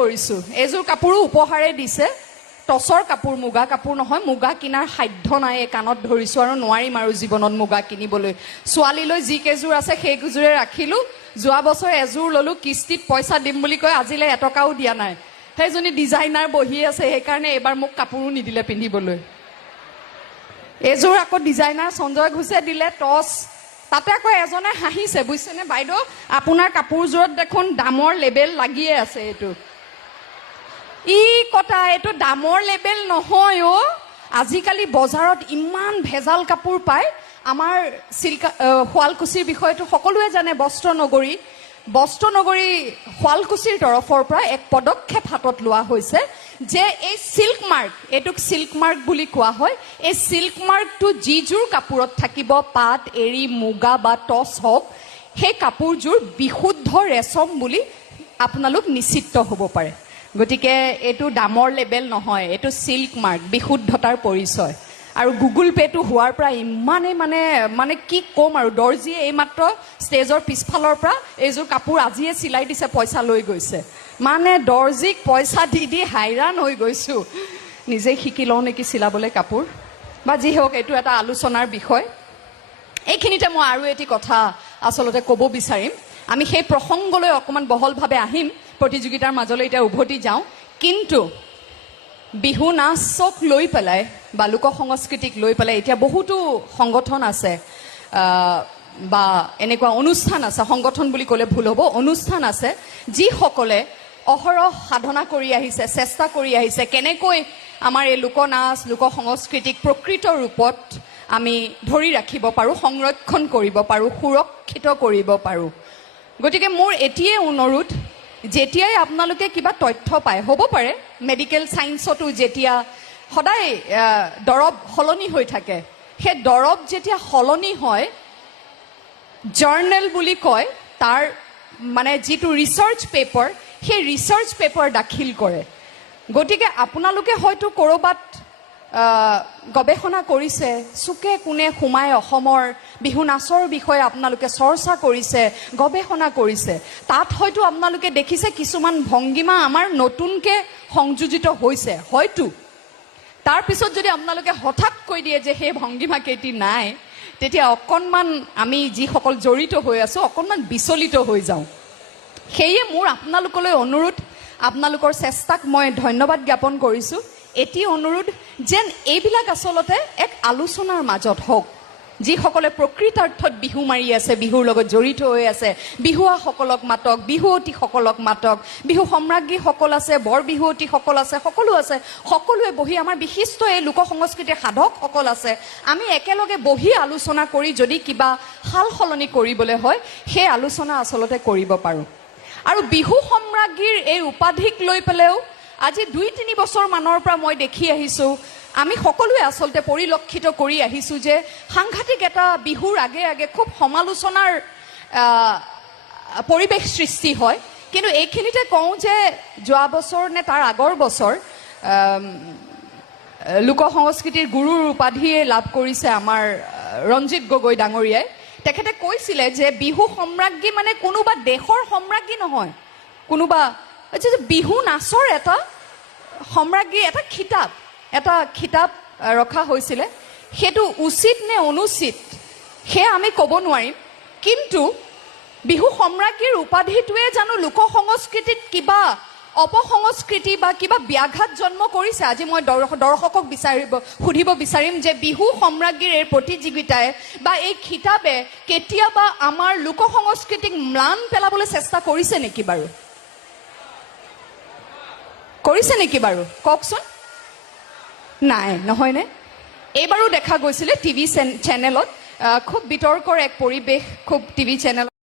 কৰিছো এযোৰ কাপোৰো উপহাৰে দিছে টছৰ কাপোৰ মুগা কাপোৰ নহয় মুগা কিনাৰ সাধ্য নাই কানত ধৰিছো আৰু নোৱাৰিম আৰু জীৱনত মুগা কিনিবলৈ ছোৱালীলৈ যি কেজুৰ আছে সেই কেজুৰে ৰাখিলো যোৱা বছৰ এযোৰ ললো কিস্তিত পইচা দিম বুলি কয় আজিলৈ এটকাও দিয়া নাই সেইজনী ডিজাইনাৰ বহি আছে সেইকাৰণে এবাৰ মোক কাপোৰো নিদিলে পিন্ধিবলৈ এযোৰ আকৌ ডিজাইনাৰ সঞ্জয় ঘোষে দিলে টছ তাতে আকৌ এজনে হাঁহিছে বুজিছেনে বাইদেউ আপোনাৰ কাপোৰযোৰত দেখোন দামৰ লেবেল লাগিয়ে আছে এইটো ই কথা এইটো দামৰ লেবেল নহয় অ আজিকালি বজাৰত ইমান ভেজাল কাপোৰ পায় আমাৰ শুৱালকুছিৰ বিষয়টো সকলোৱে জানে বস্ত্ৰনগৰী শুৱালকুছিৰ তৰফৰ পৰা এক পদক্ষেপ হাতত লোৱা হৈছে যে এই সিল্ক মাৰ্ক এটোক সিল্ক মাৰ্ক বুলি কোৱা হয় এই সিল্ক মাৰ্কটো যিযোৰ কাপোৰত থাকিব পাট এৰি মুগা বা টছ হওক সেই কাপোৰযোৰ বিশুদ্ধ ৰেচম বুলি আপোনালোক নিশ্চিত হ'ব পাৰে গতিকে এইটো দামৰ লেবেল নহয় এইটো সিল্ক মাৰ্ক বিশুদ্ধতাৰ পৰিচয় আৰু গুগল পেটো হোৱাৰ পৰা ইমানে মানে কি কম আৰু দৰ্জীয়ে এইমাত্ৰ ষ্টেজৰ পিছফালৰ পৰা এইযোৰ কাপোৰ আজিয়ে চিলাই দিছে পইচা লৈ গৈছে মানে দৰ্জীক পইচা দি হাইৰাণ হৈ গৈছো নিজে শিকি লওঁ নেকি চিলাবলৈ কাপোৰ বা যি হওক এইটো এটা আলোচনাৰ বিষয় এইখিনিতে মই আৰু এটি কথা আচলতে ক'ব বিচাৰিম আমি সেই প্ৰসংগলৈ অকণমান বহলভাৱে আহিম প্ৰতিযোগিতাৰ মাজলৈ এতিয়া উভতি যাওঁ কিন্তু বিহু নাচক লৈ পেলাই বা লোক সংস্কৃতিক লৈ পেলাই এতিয়া বহুতো সংগঠন আছে বা এনেকুৱা অনুষ্ঠান আছে সংগঠন বুলি ক'লে ভুল হ'ব অনুষ্ঠান আছে যিসকলে অহৰহ সাধনা কৰি আহিছে চেষ্টা কৰি আহিছে কেনেকৈ আমাৰ এই লোকনাচ লোক সংস্কৃতিক প্ৰকৃত ৰূপত আমি ধৰি ৰাখিব পাৰোঁ সংৰক্ষণ কৰিব পাৰোঁ সুৰক্ষিত কৰিব পাৰোঁ গতিকে মোৰ এতিয়াই অনুৰোধ যেতিয়াই আপোনালোকে কিবা তথ্য পায় হ'ব পাৰে মেডিকেল সায়েন্সতো যেতিয়া সদায় দৰব সলনি হৈ থাকে সেই দৰব যেতিয়া সলনি হয় জাৰ্নেল বুলি কয় তাৰ মানে যিটো ৰিচাৰ্চ পেপাৰ সেই ৰিচাৰ্চ পেপাৰ দাখিল কৰে গতিকে আপোনালোকে হয়তো ক'ৰবাত গৱেষণা কৰিছে চুকে কোণে সোমাই অসমৰ বিহু নাচৰ বিষয়ে আপোনালোকে চৰ্চা কৰিছে গৱেষণা কৰিছে তাত হয়তো আপোনালোকে দেখিছে কিছুমান ভংগীমা আমাৰ নতুনকৈ সংযোজিত হৈছে হয়তো তাৰপিছত যদি আপোনালোকে হঠাৎ কৈ দিয়ে যে সেই ভংগীমা কেইটি নাই তেতিয়া অকণমান আমি যিসকল জড়িত হৈ আছো অকণমান বিচলিত হৈ যাওঁ সেয়ে মোৰ আপোনালোকলৈ অনুৰোধ আপোনালোকৰ চেষ্টাক মই ধন্যবাদ জ্ঞাপন কৰিছোঁ এটি অনুৰোধ যেন এইবিলাক আচলতে এক আলোচনাৰ মাজত হওক যিসকলে প্ৰকৃতাৰ্থত বিহু মাৰি আছে বিহুৰ লগত জড়িত হৈ আছে বিহুৱাসকলক মাতক বিহুৱতীসকলক মাতক বিহু সম্ৰাজ্ঞীসকল আছে বৰ বিহুৱতীসকল আছে সকলোৱে বহি আমাৰ বিশিষ্ট এই লোক সংস্কৃতিৰ সাধকসকল আছে আমি একেলগে বহি আলোচনা কৰি যদি কিবা সাল সলনি কৰিবলৈ হয় সেই আলোচনা আচলতে কৰিব পাৰোঁ আৰু বিহু সম্ৰাজ্ঞীৰ এই উপাধিক লৈ পেলাইও আজি 2-3 বছৰ মানৰ পৰা মই দেখি আহিছোঁ আমি সকলোৱে আচলতে পৰিলক্ষিত কৰি আহিছোঁ যে সাংঘাতিক এটা বিহুৰ আগে খুব সমালোচনাৰ পৰিৱেশ সৃষ্টি হয় কিন্তু এইখিনিতে কওঁ যে যোৱা বছৰ নে তাৰ আগৰ বছৰ লোক সংস্কৃতিৰ গুৰুৰ উপাধিয়ে লাভ কৰিছে আমাৰ ৰঞ্জিত গগৈ ডাঙৰীয়াই তেখেতে কৈছিলে যে বিহু সম্ৰাজ্ঞী মানে কোনোবা দেশৰ সম্ৰাজ্ঞী নহয় কোনোবা বিহু নাচৰ এটা সম্ৰাজ্ঞী এটা খিতাপ ৰখা হৈছিলে সেইটো উচিত নে অনুচিত সেয়া আমি ক'ব নোৱাৰিম কিন্তু বিহু সম্ৰাজ্ঞীৰ উপাধিটোৱে জানো লোক সংস্কৃতিত কিবা অপসংস্কৃতি বা কিবা ব্যাঘাত জন্ম কৰিছে আজি মই দৰ্শকক সুধিব বিচাৰিম যে বিহু সম্ৰাজ্ঞীৰ এই প্ৰতিযোগিতাই বা এই খিতাপে কেতিয়াবা আমাৰ লোক সংস্কৃতিক ম্লান পেলাবলৈ চেষ্টা কৰিছে নেকি বাৰু কৰিছে নেকি বাৰু কওকচোন নাই নহয়নে এইবাৰো দেখা গৈছিলে টিভি চেনেলত খুব বিতৰ্কৰ এক পৰিৱেশ খুব টিভি চেনেলত